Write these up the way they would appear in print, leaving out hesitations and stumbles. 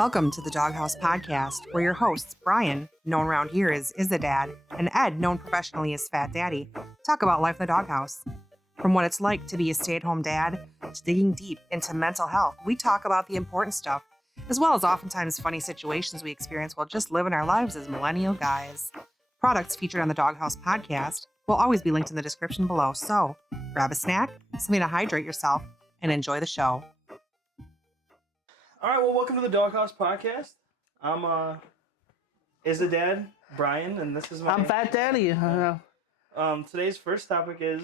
Welcome to the Doghouse Podcast, where your hosts, Brian, known around here as Issa Dad, and Ed, known professionally as Fat Daddy, talk about life in the doghouse. From what it's like to be a stay-at-home dad, to digging deep into mental health, we talk about the important stuff, as well as oftentimes funny situations we experience while just living our lives as millennial guys. Products featured on the Doghouse Podcast will always be linked in the description below, so grab a snack, something to hydrate yourself, and enjoy the show. All right, well, welcome to the Doghouse Podcast. I'm Issa Dad, Brian, and this is my... I'm Fat Daddy. Today's first topic is...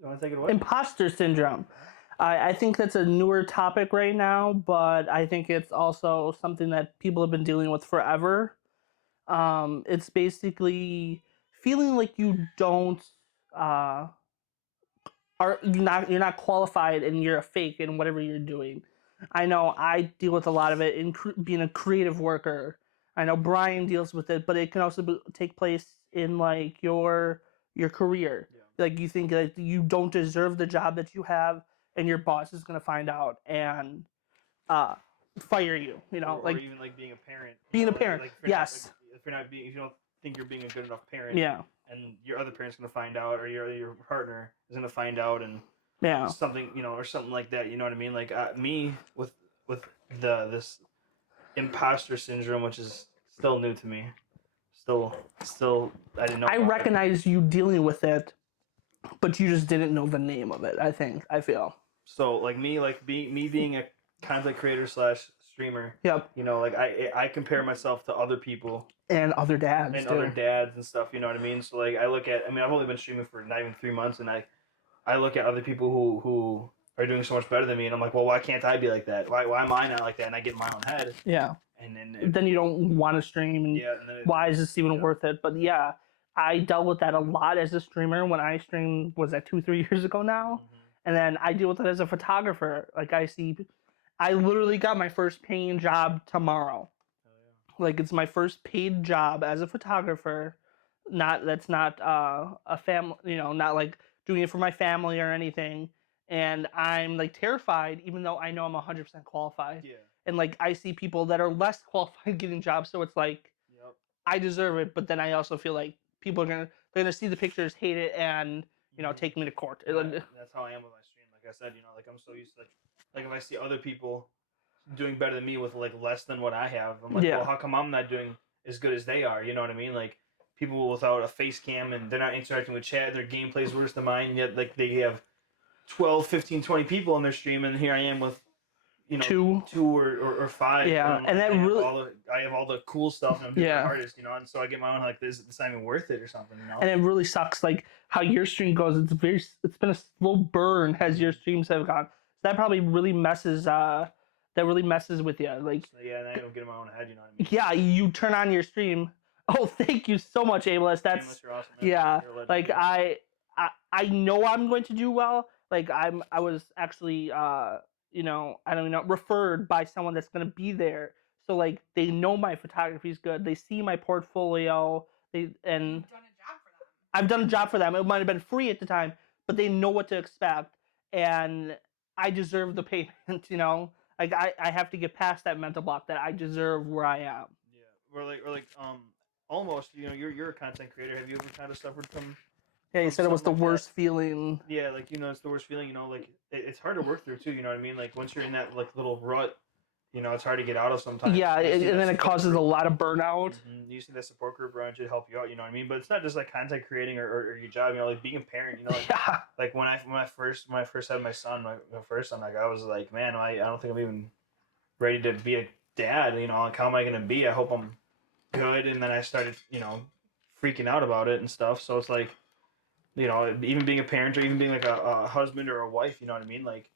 You want to take it away? Imposter Syndrome. I think that's a newer topic right now, but I think it's also something that people have been dealing with forever. It's basically feeling like you don't... you're not qualified and you're a fake in whatever you're doing. I know I deal with a lot of it in being a creative worker. I know Brian deals with it, but it can also take place in like your career. Yeah. Like you think that you don't deserve the job that you have, and your boss is gonna find out and fire you. You know, or even like being a parent. Being a parent, like yes. If you don't think you're being a good enough parent, yeah, and your other parent's gonna find out, or your partner is gonna find out, and yeah, something, or something like that. You know what I mean? Like me with this imposter syndrome, which is still new to me. Still, I didn't know. I recognize you dealing with it, but you just didn't know the name of it. I feel. So like me being a content creator / streamer. Yep. Like I compare myself to other people and other dads and stuff. You know what I mean? So like I've only been streaming for not even 3 months, and I look at other people who are doing so much better than me, and I'm like, well, why can't I be like that? Why am I not like that? And I get in my own head. Yeah. And then you don't want to stream, and why is this even worth it? But yeah, I dealt with that a lot as a streamer when I streamed. Was that 2-3 years ago now? Mm-hmm. And then I deal with it as a photographer. Like I literally got my first paying job tomorrow. Oh, yeah. Like it's my first paid job as a photographer. That's not a family, not like doing it for my family or anything. And I'm like terrified, even though I know I'm 100% qualified. Yeah. And like I see people that are less qualified getting jobs, so it's like, yep, I deserve it. But then I also feel like people they're gonna see the pictures, hate it, and take me to court. Yeah, that's how I am with my stream. Like I said, like I'm so used to like if I see other people doing better than me with like less than what I have, I'm like, well, how come I'm not doing as good as they are? You know what I mean? Like people without a face cam and they're not interacting with chat, their gameplay is worse than mine, yet like they have 12, 15, 20 people on their stream, and here I am with two or 5. Yeah, and that really I have all the cool stuff, and I'm doing the hardest, and so I get my own like this. It's not even worth it or something, And it really sucks, like how your stream goes. It's been a slow burn as your streams have gone. So that probably really messes with you. Like and I don't get in my own head. You know what I mean? Yeah, you turn on your stream. Oh, thank you so much, Ableist. That's you're awesome, yeah. Like I know I'm going to do well. Like I was actually referred by someone that's going to be there. So like they know my photography is good. They see my portfolio. You've done a job for them. I've done a job for them. It might have been free at the time, but they know what to expect, and I deserve the payment. Like I have to get past that mental block that I deserve where I am. Yeah, or like almost. You're a content creator. Have you ever kind of suffered from? Yeah, you said it was the worst feeling. Yeah, like it's the worst feeling. Like it's hard to work through too. You know what I mean? Like once you're in that like little rut, it's hard to get out of sometimes. Yeah, and then it causes a lot of burnout. Mm-hmm. You see that support group around you to help you out. You know what I mean? But it's not just like content creating or your job. Like being a parent. Like when I first had my son, my first son, like I was like, man, I don't think I'm even ready to be a dad. Like how am I gonna be? I hope I'm good. And then I started, freaking out about it and stuff. So it's like. Even being a parent or even being like a husband or a wife, you know what I mean? Like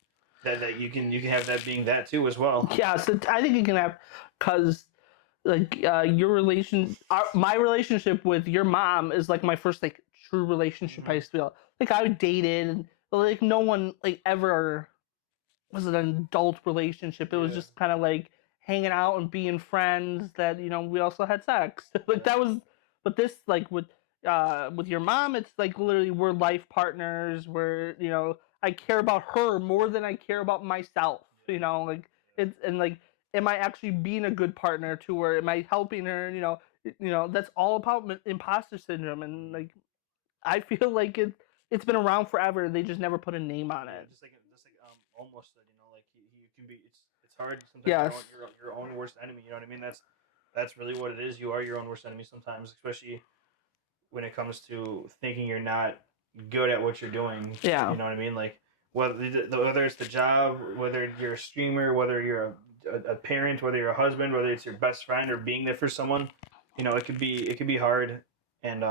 that you can have that being that too as well. Yeah, so I think you can have, cause like my relationship with your mom is like my first like true relationship. Mm-hmm. I used to feel like I dated, but like no one like ever was an adult relationship. It was just kind of like hanging out and being friends. That we also had sex. Like that was, but this like with your mom, it's like literally we're life partners. We're I care about her more than I care about myself. Like it's and like am I actually being a good partner to her? Am I helping her? That's all about imposter syndrome, and like I feel like it's been around forever. They just never put a name on it. Just like almost said, like you can be. It's hard sometimes. Yes. Your own worst enemy. You know what I mean? That's really what it is. You are your own worst enemy sometimes, especially when it comes to thinking you're not good at what you're doing. Yeah. You know what I mean? Like whether it's the job, whether you're a streamer, whether you're a parent, whether you're a husband, whether it's your best friend or being there for someone, it could be hard, and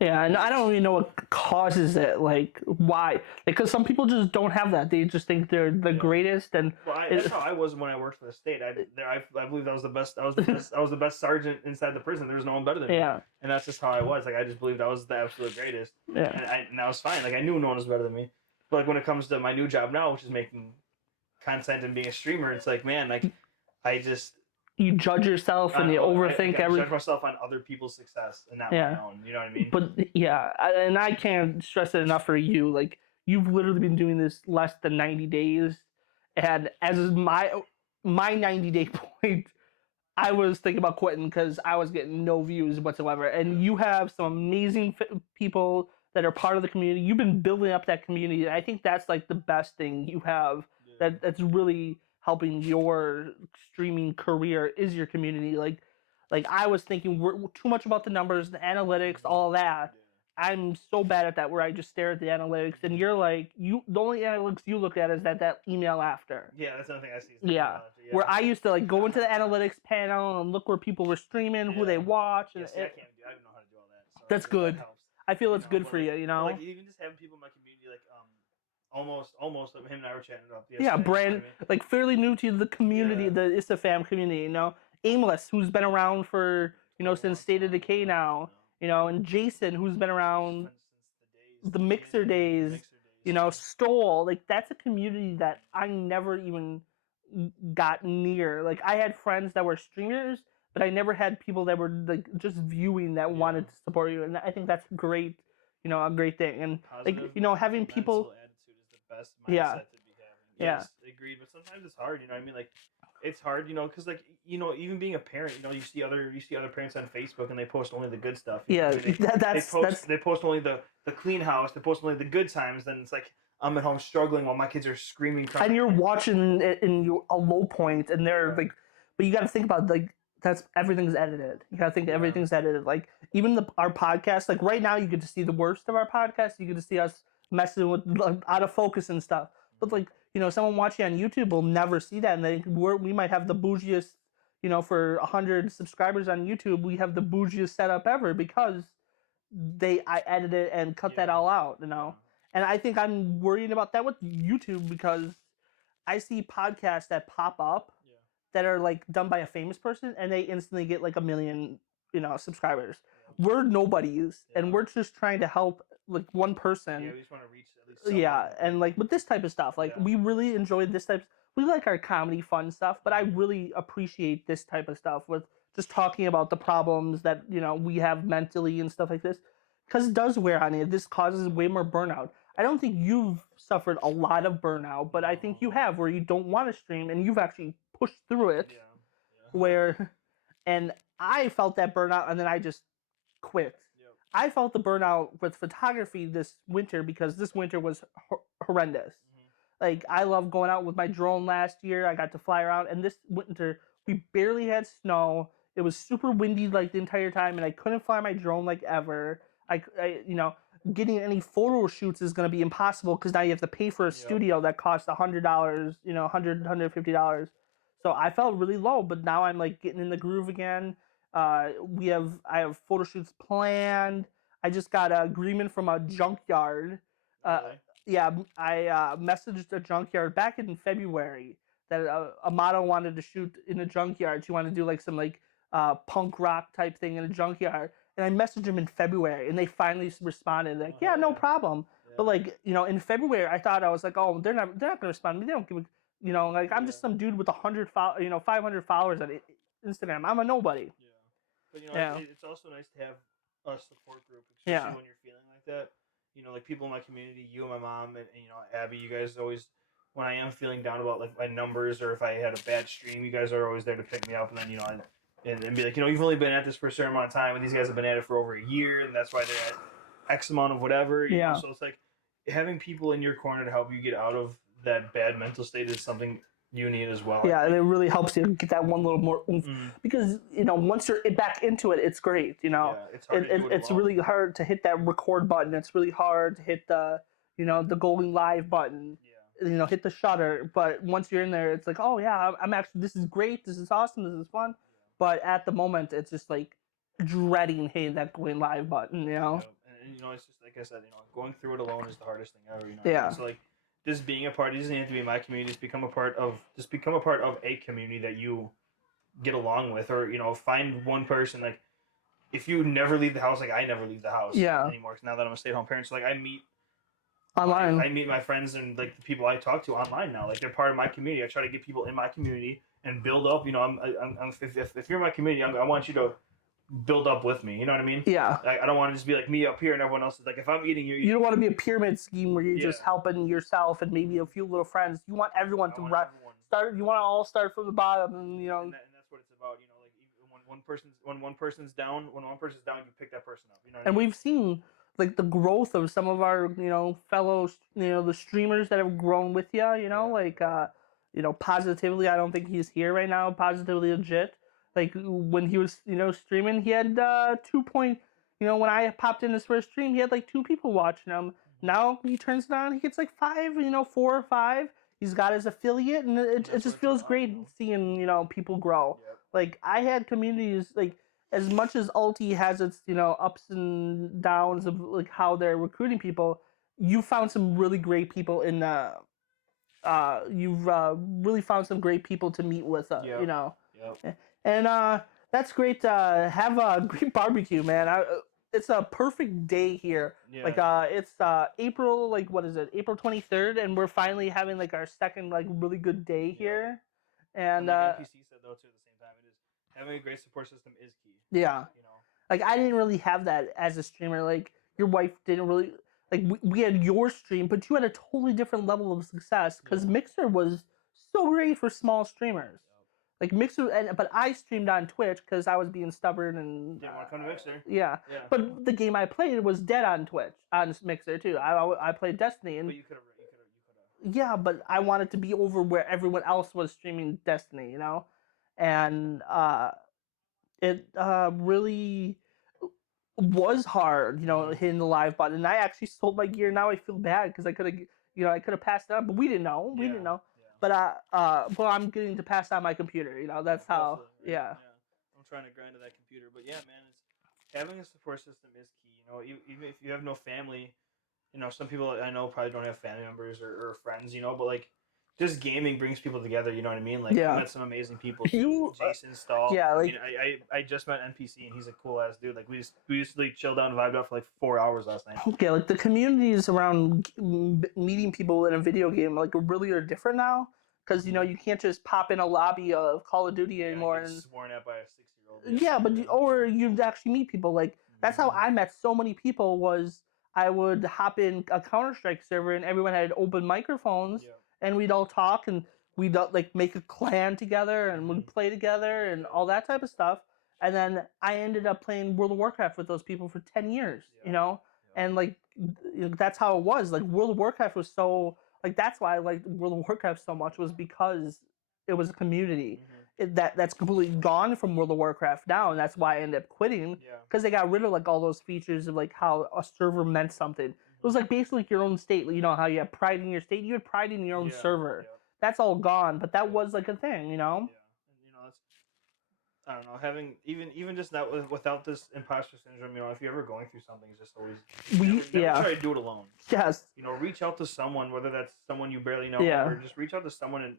Yeah, and I don't really know what causes it. Like, why? Because some people just don't have that. They just think they're the greatest. And that's how I was when I worked for the state. I believe I was the best. I was the best sergeant inside the prison. There was no one better than me. Yeah. And that's just how I was. Like I just believed I was the absolute greatest. Yeah. And I was fine. Like I knew no one was better than me. But like when it comes to my new job now, which is making content and being a streamer, it's like, man, like I just. You judge yourself and you overthink everything. I judge myself on other people's success and not my own. You know what I mean? But yeah, and I can't stress it enough for you. Like you've literally been doing this less than 90 days, and as my 90-day point, I was thinking about quitting because I was getting no views whatsoever. And you have some amazing people that are part of the community. You've been building up that community, and I think that's like the best thing you have. That's really helping your streaming career is your community. Like I was thinking we're too much about the numbers, the analytics, all that. I'm so bad at that where I just stare at the analytics, and you're like, the only analytics you look at is that email after. Yeah, that's another thing I see. Yeah. Where I used to like go into the analytics panel and look where people were streaming, who they watch. I don't know how to do all that. So that's good. That I feel it's good for you, Like even just having people in my community, like almost him and I were chatting about the brand like fairly new to the community, the Issa fam community. Aimless, who's been around for since State of Decay now. And Jason, who's been around the Mixer days. Stole. Like that's a community that I never even got near. Like I had friends that were streamers, but I never had people that were like just viewing that wanted to support you, and I think that's great. A great thing, and positive, like having people. Best mindset to be having. Yes, agreed. But sometimes it's hard, I mean, like it's hard, because like even being a parent, you see other parents on Facebook and they post only the good stuff. Yeah, they post only the clean house. They post only the good times. Then it's like I'm at home struggling while my kids are screaming. Crying. And you're watching it in a low point, and they're like, but you got to think about like everything's edited. You got to think everything's edited. Like even our podcast, like right now you get to see the worst of our podcast. You get to see us messing with out of focus and stuff, but like someone watching on YouTube will never see that, and we might have the bougiest, for 100 subscribers on YouTube, we have the bougiest setup ever because I edit it and cut that all out, and I think I'm worrying about that with YouTube because I see podcasts that pop up that are like done by a famous person and they instantly get like 1 million subscribers. We're nobodies and we're just trying to help like one person. Yeah, we just want to reach at least someone. And like with this type of stuff, like we really enjoy this type. We like our comedy fun stuff, but I really appreciate this type of stuff with just talking about the problems that we have mentally and stuff like this, because it does wear on you. This causes way more burnout. I don't think you've suffered a lot of burnout, but I think you have, where you don't want to stream and you've actually pushed through it. And I felt that burnout and then I just quit. I felt the burnout with photography this winter because this winter was horrendous. Like I love going out with my drone last year. I got to fly around, and this winter we barely had snow. It was super windy like the entire time, and I couldn't fly my drone like ever. I getting any photo shoots is going to be impossible because now you have to pay for a studio that costs $100, $150. So I felt really low, but now I'm like getting in the groove again. I have photo shoots planned. I just got an agreement from a junkyard. I messaged a junkyard back in February that a model wanted to shoot in a junkyard. She wanted to do like some punk rock type thing in a junkyard. And I messaged them in February, and they finally responded like, "Yeah, no problem." Yeah. But like, in February, I thought I was like, "Oh, they're not gonna respond to me. They don't give a, like I'm just some dude with 500 followers on Instagram. I'm a nobody." Yeah. But it's also nice to have a support group, especially when you're feeling like that. Like people in my community, you and my mom, and Abby, you guys always when I am feeling down about like my numbers or if I had a bad stream, you guys are always there to pick me up, and then and be like, you've only been at this for a certain amount of time, and these guys have been at it for over a year, and that's why they're at X amount of whatever. You know? So it's like having people in your corner to help you get out of that bad mental state is something you need as well. Yeah, and it really helps you get that one little more oomph because once you're back into it, it's great. Yeah, it's hard to do it it's alone. really hard to hit that record button. It's really hard to hit the the going live button. Yeah. Hit the shutter. But once you're in there, it's like, oh yeah, I'm actually, this is great. This is awesome. This is fun. Yeah. But at the moment, it's just like dreading hitting that going live button. Yeah. And it's just like I said, going through it alone is the hardest thing ever. Yeah. So like, just being a part, it doesn't have to be my community. Just become a part of a community that you get along with, or find one person. Like, if you never leave the house, like I never leave the house anymore. Cause now that I'm a stay-at-home parent, so like I meet online. I meet my friends and like the people I talk to online now. Like they're part of my community. I try to get people in my community and build up. If you're in my community, I want you to build up with me. You know what I mean? Yeah. I don't want to just be like me up here and everyone else is like, if I'm eating, you don't want to be a pyramid scheme where you're just helping yourself and maybe a few little friends. You want everyone to start. You want to all start from the bottom, and and that's what it's about. Like when one person's down, you pick that person up. You know. And we've seen like the growth of some of our fellow the streamers that have grown with you. Positively. I don't think he's here right now. Positively legit. Like when he was, streaming, he had 2 point. When I popped in his first stream, he had like 2 people watching him. Now he turns it on, he gets like 5, 4 or 5. He's got his affiliate, and it just feels great seeing people grow. Yep. Like I had communities like as much as Ulti has its ups and downs of like how they're recruiting people. You found some really great people in the. You've really found some great people to meet with. Yep. And that's great. Have a great barbecue, man. It's a perfect day here. Yeah. Like it's April. Like what is it? April 23rd, and we're finally having like our second like really good day here. And like NPC said though too at the same time, it is having a great support system is key. Yeah. Like I didn't really have that as a streamer. Like your wife didn't really. Like we had your stream, but you had a totally different level of success because Mixer was so great for small streamers. Like Mixer, but I streamed on Twitch because I was being stubborn and didn't want to come to Mixer. Yeah, but the game I played was dead on Twitch on Mixer too. I played Destiny, and but you could have. Yeah, but I wanted to be over where everyone else was streaming Destiny, and it really was hard, hitting the live button. And I actually sold my gear. Now I feel bad because I could have passed it on, but we didn't know. We didn't know. But I'm getting to pass on my computer. That's how. Yeah. I'm trying to grind to that computer, but yeah, man, having a support system is key. Even if you have no family, some people I know probably don't have family members or friends, but like just gaming brings people together. You know what I mean? Like I met some amazing people. Jason Stahl. Yeah. Like I just met NPC and he's a cool ass dude. Like we used to like chill down and vibe out for like 4 hours last night. Okay, like the communities around meeting people in a video game like really are different now. Because you can't just pop in a lobby of Call of Duty anymore and sworn at by a 6-year-old. Yeah, but or you'd actually meet people. Like that's how I met so many people. Was I would hop in a Counter-Strike server and everyone had open microphones and we'd all talk and we'd like make a clan together and we'd play together and all that type of stuff. And then I ended up playing World of Warcraft with those people for 10 years. And like that's how it was. Like World of Warcraft was so. Like that's why I liked World of Warcraft so much was because it was a community. That's completely gone from World of Warcraft now, and that's why I ended up quitting because they got rid of like all those features of like how a server meant something. It was like basically like your own state. How you have pride in your state, you had pride in your own server. That's all gone, but that was like a thing, Yeah, and that's I don't know, having even just that without this imposter syndrome, if you're ever going through something, it's just always never try to do it alone. Yes. Reach out to someone, whether that's someone you barely know or just reach out to someone and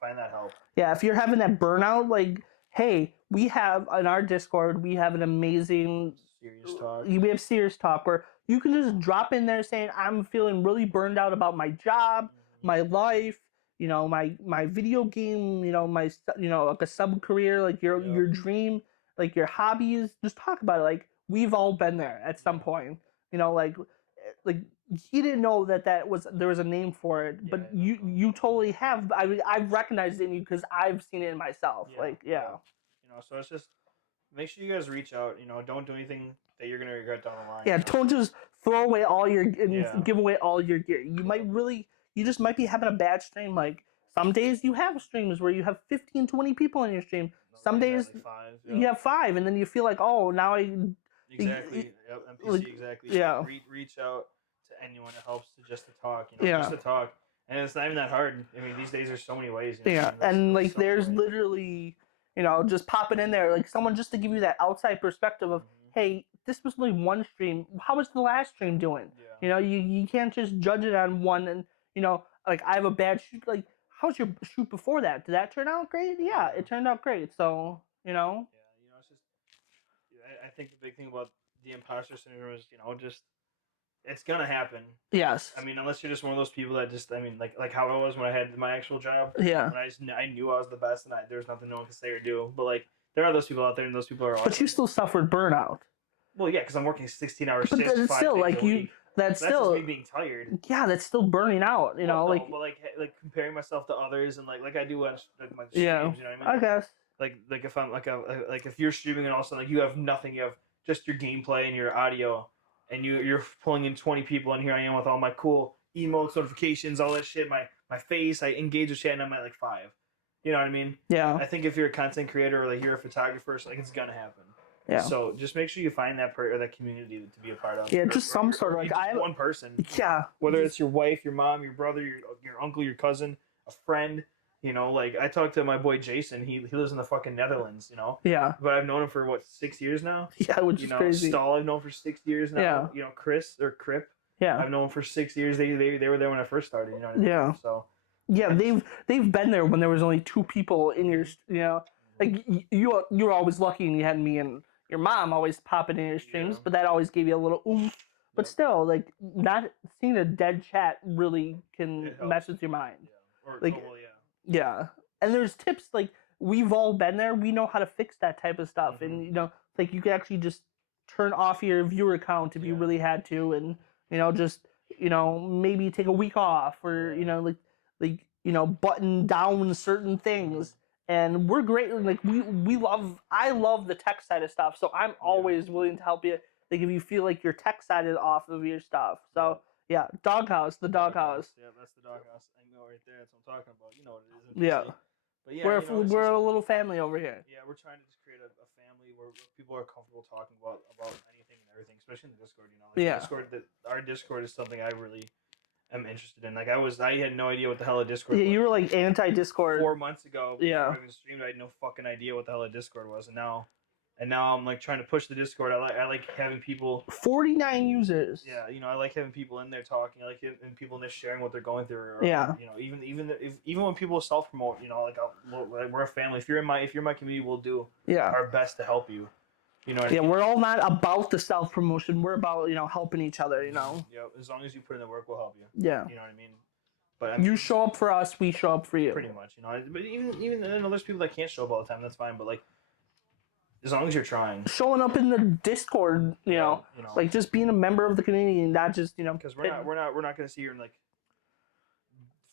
find that help. Yeah, if you're having that burnout, like, hey, we have in our Discord, we have an amazing serious talk. We have serious talk where you can just drop in there saying, I'm feeling really burned out about my job, my life. My video game, my like a sub career, like your dream, like your hobbies. Just talk about it. Like we've all been there at some point. Like he didn't know that there was a name for it, but you totally have. I've recognized it in you because I've seen it in myself. So it's just make sure you guys reach out. Don't do anything that you're gonna regret down the line. Yeah, don't just throw away all your give away all your gear. You just might be having a bad stream. Like some days you have streams where you have 15, 20 people in your stream. Some days like 5, you have 5, and then you feel like, oh, now I exactly. NPC exactly. Yeah. Reach out to anyone. It helps just to talk. Just to talk, and it's not even that hard. I mean, these days there's so many ways. And like there's literally, just popping in there, like someone just to give you that outside perspective of, hey, this was only one stream. How was the last stream doing? Yeah. You can't just judge it on one. And like I have a bad shoot. Like, how's your shoot before that? Did that turn out great? Yeah, it turned out great. So Yeah, it's just. I think the big thing about the imposter syndrome is, just it's gonna happen. Yes. I mean, unless you're just one of those people that just, like how I was when I had my actual job. Yeah. When I knew I was the best, and there was nothing no one could say or do. But like, there are those people out there, and those people are awesome. But you still suffered burnout. Well, yeah, because I'm working 16-hour shifts. But that's still like you. That's still just me being tired. Yeah, that's still burning out. But like comparing myself to others, and like I do on my streams. Yeah. You know what I mean? I guess. Like if I'm like if you're streaming and all of a sudden like you have nothing, you have just your gameplay and your audio, and you're pulling in 20 people, and here I am with all my cool emotes, notifications, all that shit, my face, I engage with chat, and I'm at like 5. You know what I mean? Yeah. I think if you're a content creator or like you're a photographer, like it's gonna happen. Yeah. So just make sure you find that or that community to be a part of. Yeah, just some sort of like I have one person. Yeah. Whether it's your wife, your mom, your brother, your uncle, your cousin, a friend. Like I talked to my boy Jason. He lives in the fucking Netherlands. Yeah. But I've known him for 6 years now. Yeah, which is crazy. Stahl I've known for 6 years now. Yeah. Chris or Crip. Yeah. I've known him for 6 years. They were there when I first started. You know what I mean? Yeah. So. Yeah, they've been there when there was only 2 people in your. Like you were always lucky, and you had me and your mom always popping in your streams, but that always gave you a little oomph. But still, like not seeing a dead chat really can mess with your mind. Yeah. Yeah. And there's tips, like we've all been there. We know how to fix that type of stuff, and like you can actually just turn off your viewer account if you really had to, and just maybe take a week off, or button down certain things. And we're great. Like I love the tech side of stuff, so I'm always willing to help you. Like if you feel like your tech side is off of your stuff. So yeah, doghouse, the doghouse. Yeah, that's the doghouse. I know right there. That's what I'm talking about. You know what it is. Yeah. But yeah, we're a little family over here. Yeah, we're trying to just create a family where people are comfortable talking about anything and everything, especially in the Discord. Our Discord is something I really am interested in. Like I had no idea what the hell a Discord was. You were like anti-Discord 4 months ago. Yeah. I was streamed. I had no fucking idea what the hell a Discord was, and now I'm like trying to push the Discord. I like having people. 49 users. Yeah, I like having people in there talking. I like having people in there sharing what they're going through. Or, even when people self promote, we're a family. If you're in my community, we'll do our best to help you. We're all not about the self promotion. We're about helping each other. Yeah, as long as you put in the work, we'll help you. Yeah. You know what I mean? But you show up for us, we show up for you. Pretty much, But even there's people that can't show up all the time. That's fine. But like, as long as you're trying, showing up in the Discord, like just being a member of the community and not just because we're not gonna sit here and like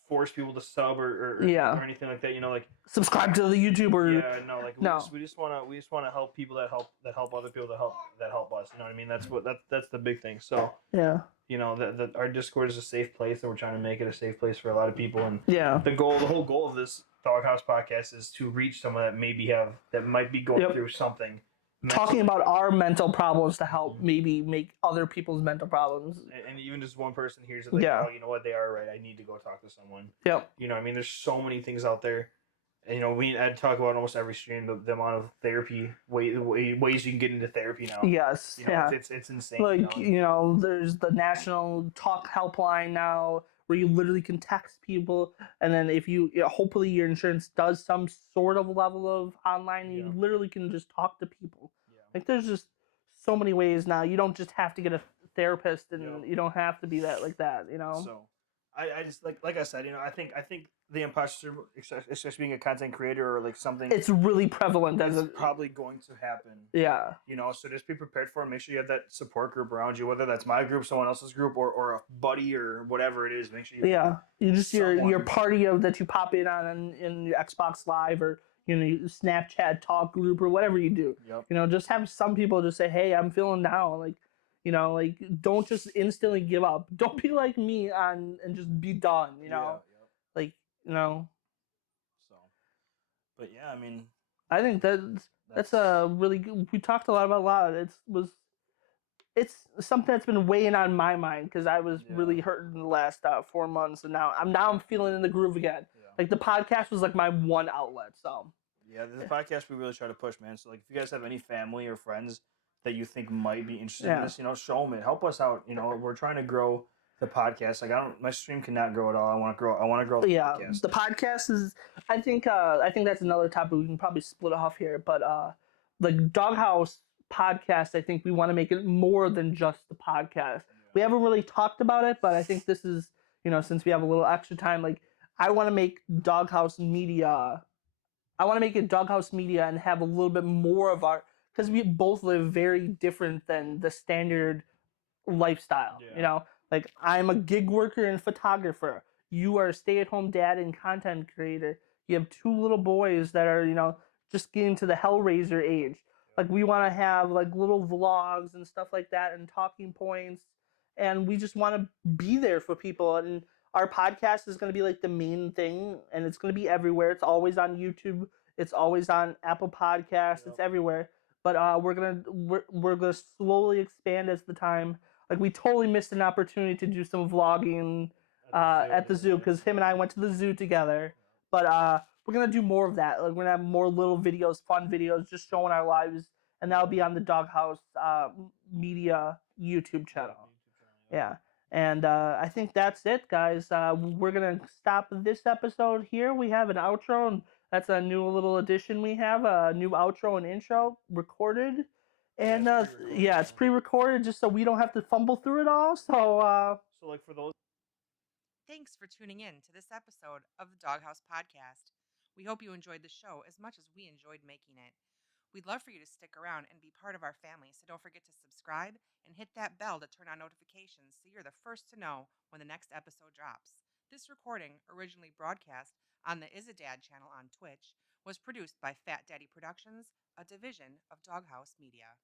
force people to sub or anything like that. Like subscribe to the YouTuber. Yeah, no, like we just wanna help people that help other people that help us. You know what I mean? That's the big thing. So yeah, that our Discord is a safe place, and we're trying to make it a safe place for a lot of people. And the whole goal of this Doghouse podcast is to reach someone that might be going through something. Talking about our mental problems to help maybe make other people's mental problems. And even just one person hears it like, oh, you know what, they are right. I need to go talk to someone. Yep. I mean, there's so many things out there. And, I talk about almost every stream, the amount of therapy, ways you can get into therapy now. Yes. It's insane. Like, there's the National Talk Helpline now, where you literally can text people, and then if hopefully your insurance does some sort of level of online, you literally can just talk to people. Like there's just so many ways now. You don't just have to get a therapist, and you don't have to be that like that. So I just like I said, I think the imposter syndrome, especially being a content creator or like something, it's really prevalent. It's probably going to happen. Yeah. So just be prepared for it. Make sure you have that support group around you, whether that's my group, someone else's group, or a buddy or whatever it is. Make sure you just your party of that you pop in on in your Xbox Live or Snapchat talk group or whatever you do. Yep. Just have some people just say, hey, I'm feeling down. Like, don't just instantly give up. Don't be like me and just be done, Like, So, but yeah, I mean, I think that's a really good, we talked a lot about it's something that's been weighing on my mind because I was really hurt in the last 4 months, and now I'm feeling in the groove again. Like the podcast was like my one outlet. So yeah, the podcast we really try to push, man. So like, if you guys have any family or friends that you think might be interested in this, show them it. Help us out. We're trying to grow the podcast. Like my stream cannot grow at all. I want to grow. The podcast. The podcast is. I think that's another topic we can probably split off here. But like Doghouse podcast, I think we want to make it more than just the podcast. Yeah. We haven't really talked about it, but I think this is since we have a little extra time, like I want to make Doghouse Media. I want to make it Doghouse Media and have a little bit more of our, because we both live very different than the standard lifestyle. Like I'm a gig worker and photographer. You are a stay-at-home dad and content creator. You have 2 little boys that are just getting to the Hellraiser age. Like we want to have like little vlogs and stuff like that and talking points, and we just want to be there for people. And our podcast is going to be like the main thing, and it's going to be everywhere. It's always on YouTube. It's always on Apple Podcasts. It's everywhere. But we're gonna slowly expand as the time. Like we totally missed an opportunity to do some vlogging at the zoo because him and I went to the zoo together. But we're gonna do more of that. Like we're gonna have more little videos, fun videos, just showing our lives, and that'll be on the Doghouse Media YouTube channel. Yeah. And I think that's it, guys. We're going to stop this episode here. We have an outro, and that's a new little addition we have, a new outro and intro recorded. And it's pre-recorded just so we don't have to fumble through it all. So like for those. Thanks for tuning in to this episode of the Doghouse Podcast. We hope you enjoyed the show as much as we enjoyed making it. We'd love for you to stick around and be part of our family, so don't forget to subscribe and hit that bell to turn on notifications so you're the first to know when the next episode drops. This recording, originally broadcast on the Issa Dad channel on Twitch, was produced by Fat Daddy Productions, a division of Doghouse Media.